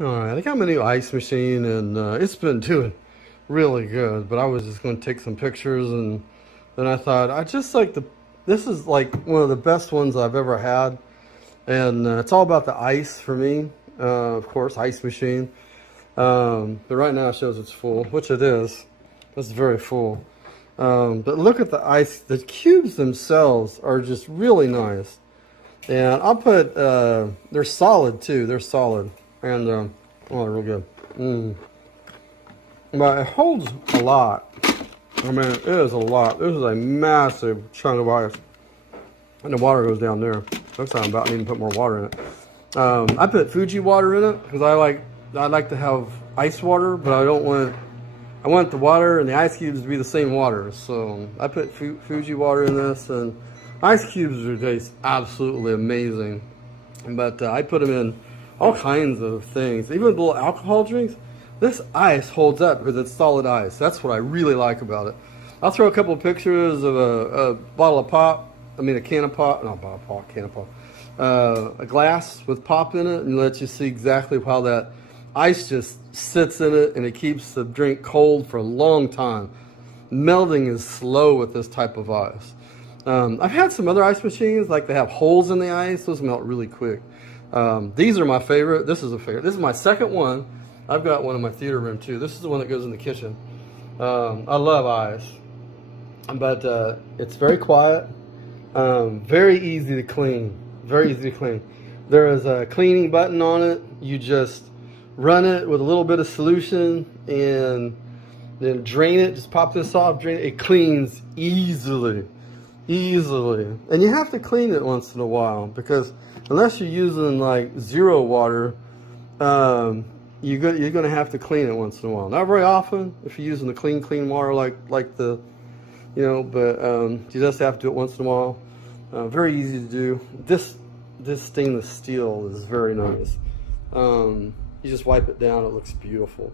Alright, I got my new ice machine, and it's been doing really good, but I was just going to take some pictures, and then I thought, this is like one of the best ones I've ever had, and it's all about the ice for me, of course, ice machine, but right now it shows it's full, which it is. It's very full, but look at the ice. The cubes themselves are just really nice, and I'll put, they're solid too, they're solid. And, oh, real good. But it holds a lot. I mean, it is a lot. This is a massive chunk of ice. And the water goes down there. Looks like I'm about needing to put more water in it. I put Fuji water in it because I like to have ice water, but I want the water and the ice cubes to be the same water. So I put Fuji water in this, and ice cubes are taste absolutely amazing. But I put them in all kinds of things, even little alcohol drinks. This ice holds up because it's solid ice. That's what I really like about it. I'll throw a couple of pictures of a bottle of pop. I mean a can of pop, not bottle of pop, can of pop. A glass with pop in it, and let you see exactly how that ice just sits in it, and it keeps the drink cold for a long time. Melting is slow with this type of ice. I've had some other ice machines, like they have holes in the ice. Those melt really quick. These are my favorite. This is a favorite. This is my second one. I've got one in my theater room too. This is the one that goes in the kitchen. I love ice, but it's very quiet, very easy to clean. Very easy to clean. There is a cleaning button on it. You just run it with a little bit of solution and then drain it. Just pop this off, drain it. It cleans easily. And you have to clean it once in a while, because unless you're using like zero water, you're going to have to clean it once in a while. Not very often if you're using the clean water like the, but you just have to do it once in a while. Very easy to do. This stainless steel is very nice. You just wipe it down, it looks beautiful.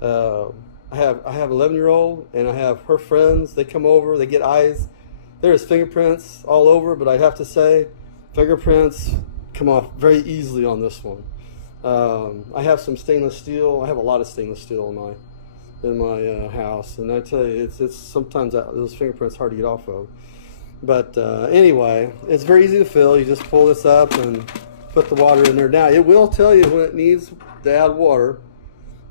I have an 11-year-old, and I have her friends. They come over, they get eyes. There's fingerprints all over, but I have to say, fingerprints come off very easily on this one. I have some stainless steel. I have a lot of stainless steel in my house, and I tell you, it's sometimes those fingerprints hard to get off of. But anyway, it's very easy to fill. You just pull this up and put the water in there. Now, it will tell you when it needs to add water.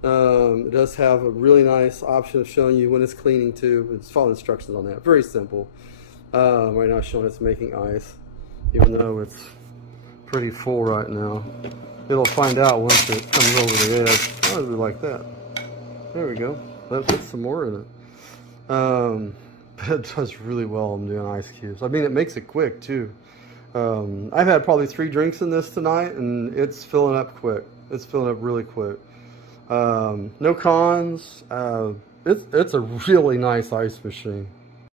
It does have a really nice option of showing you when it's cleaning too. It's following instructions on that. Very simple. Right now it's showing it's making ice, even though it's pretty full right now. It'll find out once it comes over the edge. Oh, like that. There we go. Let's put some more in it. But it does really well on doing ice cubes. I mean, it makes it quick too. I've had probably 3 drinks in this tonight, and it's filling up quick. It's filling up really quick. No cons. It's a really nice ice machine.